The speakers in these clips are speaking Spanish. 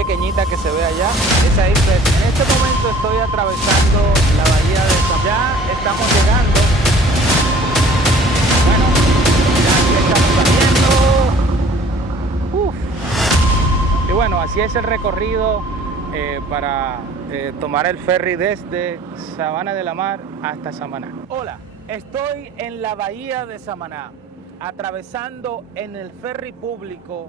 pequeñita que se ve allá, esa isla. En este momento estoy atravesando la bahía de Samaná. Ya estamos llegando. Bueno, ya aquí estamos saliendo. Y bueno, así es el recorrido para tomar el ferry desde Sabana de la Mar hasta Samaná. Hola, estoy en la bahía de Samaná, atravesando en el ferry público,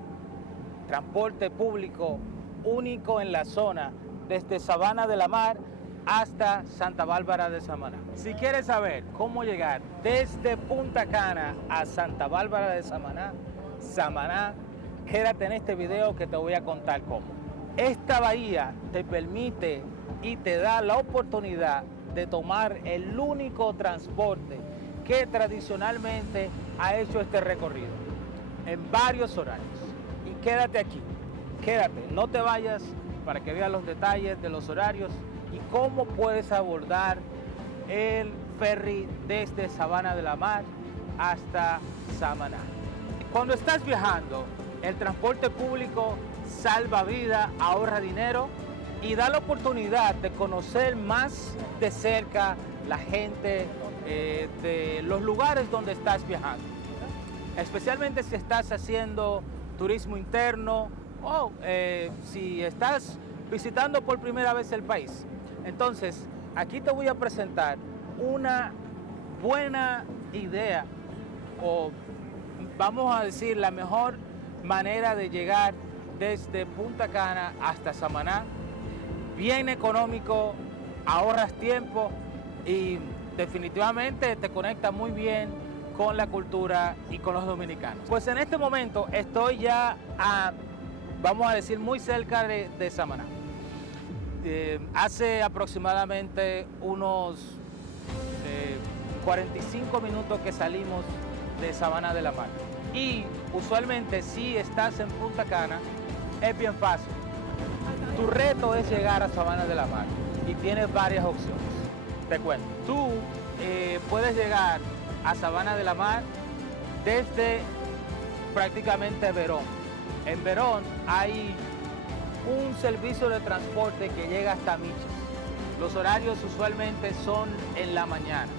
transporte público único en la zona, desde Sabana de la Mar hasta Santa Bárbara de Samaná. Si quieres saber cómo llegar desde Punta Cana a Santa Bárbara de Samaná, quédate en este video que te voy a contar cómo. Esta bahía te permite y te da la oportunidad de tomar el único transporte que tradicionalmente ha hecho este recorrido en varios horarios. Y quédate aquí, quédate, no te vayas para que veas los detalles de los horarios y cómo puedes abordar el ferry desde Sabana de la Mar hasta Samaná. Cuando estás viajando, el transporte público salva vida, ahorra dinero y da la oportunidad de conocer más de cerca la gente de los lugares donde estás viajando. Especialmente si estás haciendo turismo interno o si estás visitando por primera vez el país. Entonces, aquí te voy a presentar una buena idea, o vamos a decir la mejor manera de llegar desde Punta Cana hasta Samaná. Bien económico, ahorras tiempo y definitivamente te conecta muy bien con la cultura y con los dominicanos. Pues en este momento estoy ya vamos a decir, muy cerca de Samaná. Hace aproximadamente unos 45 minutos que salimos de Sabana de la Mar. Y usualmente si estás en Punta Cana, es bien fácil. Tu reto es llegar a Sabana de la Mar y tienes varias opciones. Te cuento. Tú puedes llegar a Sabana de la Mar desde prácticamente Verón. En Verón hay un servicio de transporte que llega hasta Miches. Los horarios usualmente son en la mañana,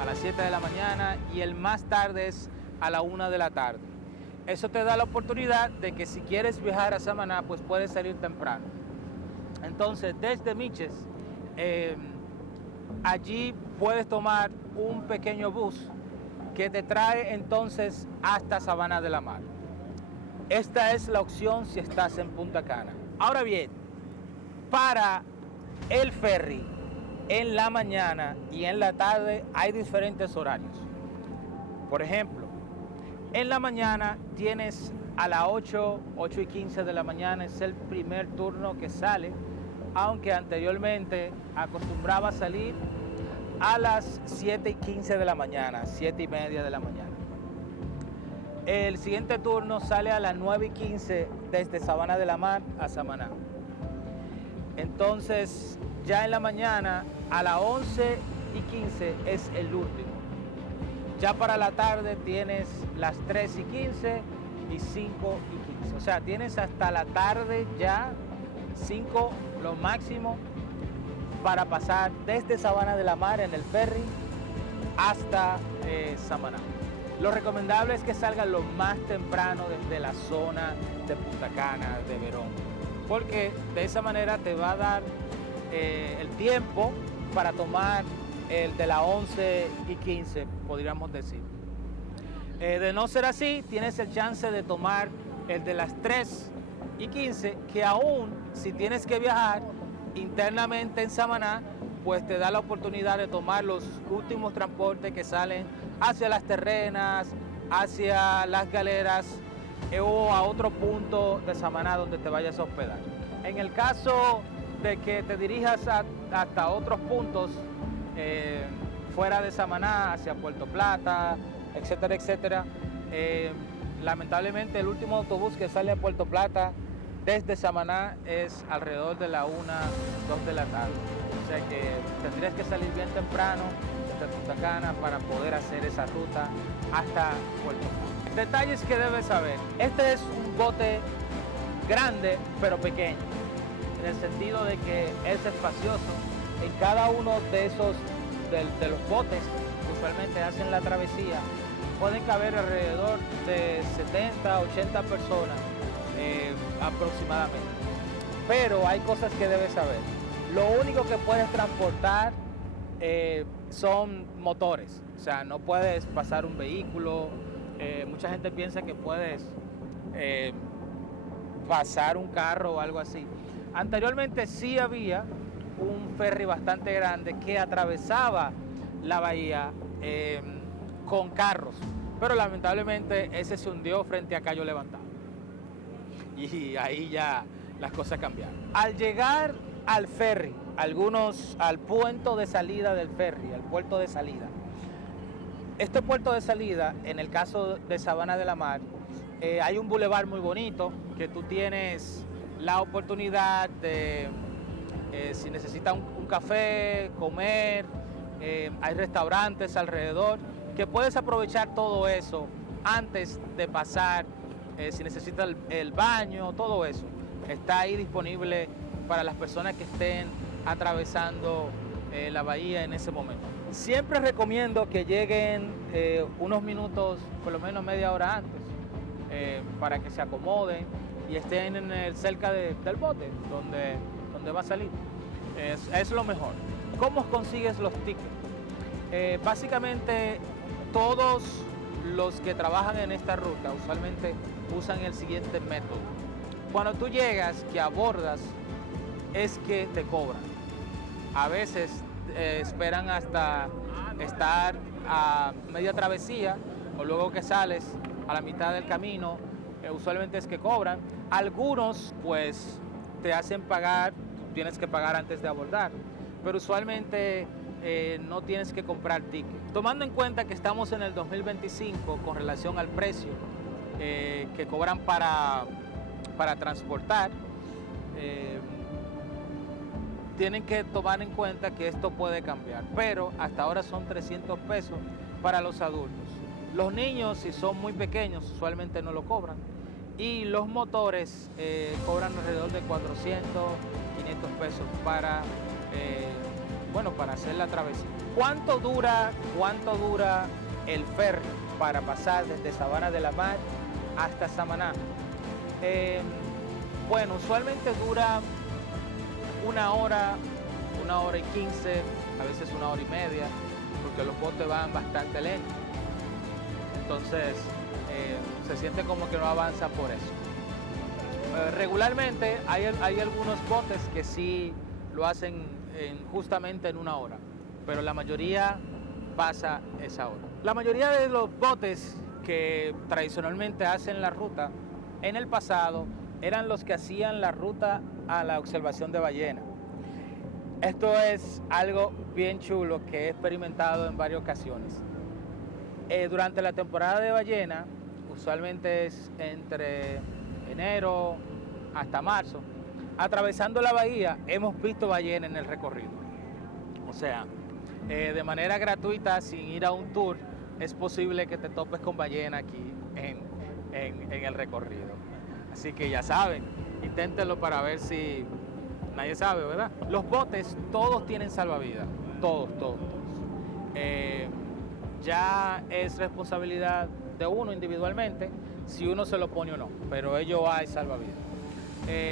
a las 7 de la mañana, y el más tarde es a la 1 de la tarde. Eso te da la oportunidad de que si quieres viajar a Samaná, pues puedes salir temprano. Entonces, desde Miches, allí puedes tomar un pequeño bus que te trae entonces hasta Sabana de la Mar. Esta es la opción si estás en Punta Cana. Ahora bien, para el ferry, en la mañana y en la tarde hay diferentes horarios. Por ejemplo, en la mañana tienes a las 8:15 de la mañana, es el primer turno que sale, aunque anteriormente acostumbraba a salir a las 7:15 de la mañana, 7:30 de la mañana. El siguiente turno sale a las 9:15 desde Sabana de la Mar a Samaná. Entonces, ya en la mañana a las 11:15 es el último. Ya para la tarde tienes las 3:15 y 5:15. O sea, tienes hasta la tarde ya 5 lo máximo para pasar desde Sabana de la Mar en el ferry hasta Samaná. Lo recomendable es que salgan lo más temprano desde la zona de Punta Cana, de Verón, porque de esa manera te va a dar el tiempo para tomar el de las 11:15, podríamos decir. De no ser así, tienes el chance de tomar el de las 3:15, que aún si tienes que viajar internamente en Samaná, pues te da la oportunidad de tomar los últimos transportes que salen hacia las terrenas, hacia las galeras o a otro punto de Samaná donde te vayas a hospedar. En el caso de que te dirijas hasta otros puntos fuera de Samaná, hacia Puerto Plata, etcétera, etcétera, lamentablemente el último autobús que sale a Puerto Plata desde Samaná es alrededor de la 1, 2 de la tarde. O sea que tendrías que salir bien temprano desde Punta Cana para poder hacer esa ruta hasta Puerto Plata. Detalles que debes saber. Este es un bote grande pero pequeño, en el sentido de que es espacioso. En cada uno de esos, de los botes que usualmente hacen la travesía, pueden caber alrededor de 70, 80 personas aproximadamente. Pero hay cosas que debes saber. Lo único que puedes transportar son motores, o sea, no puedes pasar un vehículo. Mucha gente piensa que puedes pasar un carro o algo así. Anteriormente sí había un ferry bastante grande que atravesaba la bahía con carros, pero lamentablemente ese se hundió frente a Cayo Levantado y ahí ya las cosas cambiaron. Al llegar al ferry, algunos al puerto de salida del ferry, al puerto de salida. Este puerto de salida, en el caso de Sabana de la Mar, hay un bulevar muy bonito que tú tienes la oportunidad de, si necesitas un café, comer, hay restaurantes alrededor, que puedes aprovechar todo eso antes de pasar, si necesitas el baño, todo eso. Está ahí disponible para las personas que estén atravesando la bahía en ese momento. Siempre recomiendo que lleguen unos minutos, por lo menos media hora antes, para que se acomoden y estén cerca del bote donde va a salir. Es lo mejor. ¿Cómo consigues los tickets? Básicamente todos los que trabajan en esta ruta usualmente usan el siguiente método. Cuando tú llegas, que abordas, es que te cobran. A veces esperan hasta estar a media travesía o luego que sales a la mitad del camino, usualmente es que cobran. Algunos pues te hacen pagar, tienes que pagar antes de abordar, pero usualmente no tienes que comprar ticket. Tomando en cuenta que estamos en el 2025 con relación al precio que cobran para transportar, tienen que tomar en cuenta que esto puede cambiar, pero hasta ahora son 300 pesos para los adultos. Los niños, si son muy pequeños, usualmente no lo cobran, y los motores cobran alrededor de 400, 500 pesos para hacer la travesía. ¿Cuánto dura el ferry para pasar desde Sabana de la Mar hasta Samaná? Usualmente dura una hora y 15, a veces una hora y media, porque los botes van bastante lentos. Entonces se siente como que no avanza por eso. Regularmente hay algunos botes que sí lo hacen justamente en una hora, pero la mayoría pasa esa hora. La mayoría de los botes que tradicionalmente hacen la ruta, en el pasado eran los que hacían la ruta a la observación de ballena. Esto es algo bien chulo que he experimentado en varias ocasiones. Durante la temporada de ballena, usualmente es entre enero hasta marzo, atravesando la bahía hemos visto ballena en el recorrido. O sea, de manera gratuita, sin ir a un tour, es posible que te topes con ballena aquí en el recorrido. Así que ya saben, inténtenlo para ver si... Nadie sabe, ¿verdad? Los botes, todos tienen salvavidas, todos. Ya es responsabilidad de uno individualmente si uno se lo pone o no, pero ellos hay salvavidas.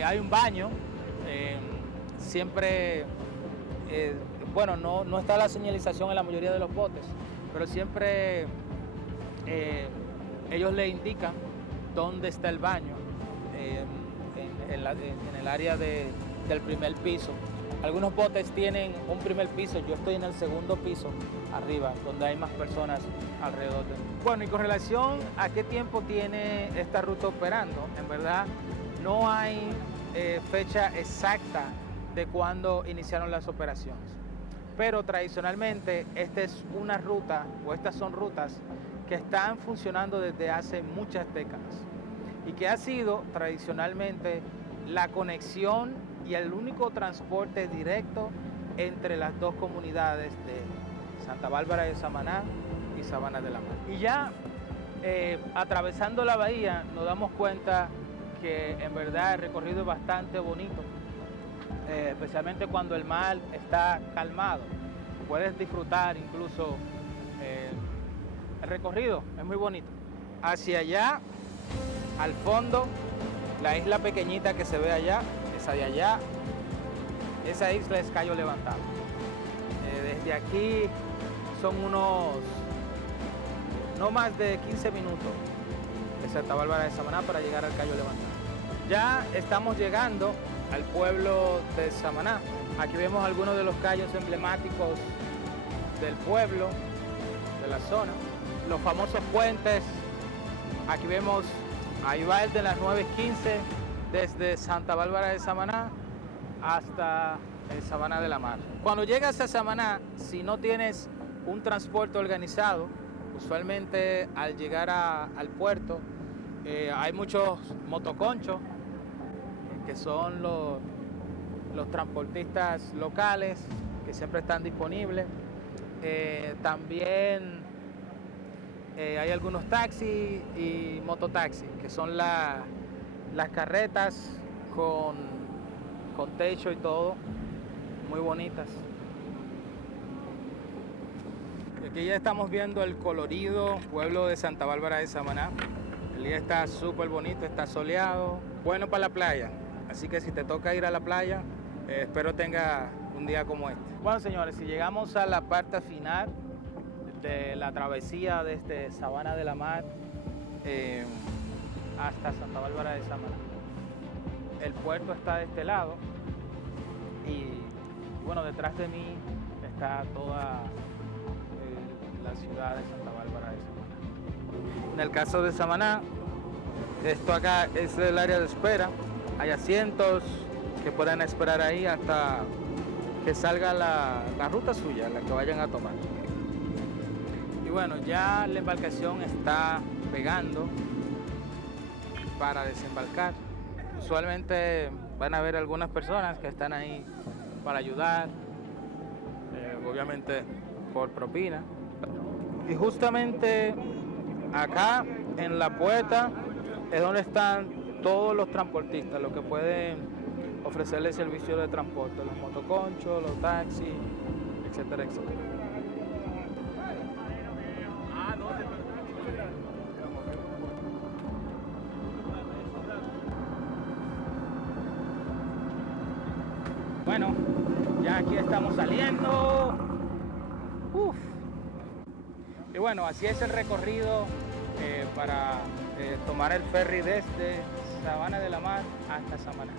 Hay un baño, siempre, no está la señalización en la mayoría de los botes, pero siempre ellos le indican dónde está el baño, en el área del primer piso. Algunos botes tienen un primer piso, yo estoy en el segundo piso arriba, donde hay más personas alrededor de mí. Bueno, y con relación a qué tiempo tiene esta ruta operando, en verdad no hay fecha exacta de cuándo iniciaron las operaciones, pero tradicionalmente esta es una ruta, o estas son rutas que están funcionando desde hace muchas décadas y que ha sido tradicionalmente la conexión y el único transporte directo entre las dos comunidades de Santa Bárbara de Samaná y Sabana de la Mar. Y ya atravesando la bahía nos damos cuenta que en verdad el recorrido es bastante bonito, especialmente cuando el mar está calmado. Puedes disfrutar incluso el recorrido, es muy bonito. Hacia allá, al fondo, la isla pequeñita que se ve allá, esa de allá, esa isla es Cayo Levantado. Desde aquí son no más de 15 minutos de Santa Bárbara de Samaná para llegar al Cayo Levantado. Ya estamos llegando al pueblo de Samaná. Aquí vemos algunos de los cayos emblemáticos del pueblo, de la zona. Los famosos puentes. Aquí vemos, ahí va el de las 9:15 desde Santa Bárbara de Samaná hasta Sabana de la Mar. Cuando llegas a Samaná, si no tienes un transporte organizado, usualmente al llegar al puerto hay muchos motoconchos que son los transportistas locales que siempre están disponibles. También hay algunos taxis y mototaxis, que son las carretas con techo y todo, muy bonitas. Aquí ya estamos viendo el colorido pueblo de Santa Bárbara de Samaná. El día está súper bonito, está soleado, bueno para la playa. Así que si te toca ir a la playa, espero tenga un día como este. Bueno, señores, si llegamos a la parte final de la travesía desde Sabana de la Mar hasta Santa Bárbara de Samaná. El puerto está de este lado y bueno, detrás de mí está toda la ciudad de Santa Bárbara de Samaná. En el caso de Samaná, esto acá es el área de espera. Hay asientos que puedan esperar ahí hasta que salga la ruta suya, la que vayan a tomar. Y bueno, ya la embarcación está pegando para desembarcar. Usualmente van a haber algunas personas que están ahí para ayudar, obviamente por propina. Y justamente acá en la puerta es donde están todos los transportistas, los que pueden ofrecerle servicio de transporte, los motoconchos, los taxis, etcétera, etcétera. Bueno, ya aquí estamos saliendo. Uf. Y bueno, así es el recorrido para tomar el ferry desde Sabana de la Mar hasta Samaná.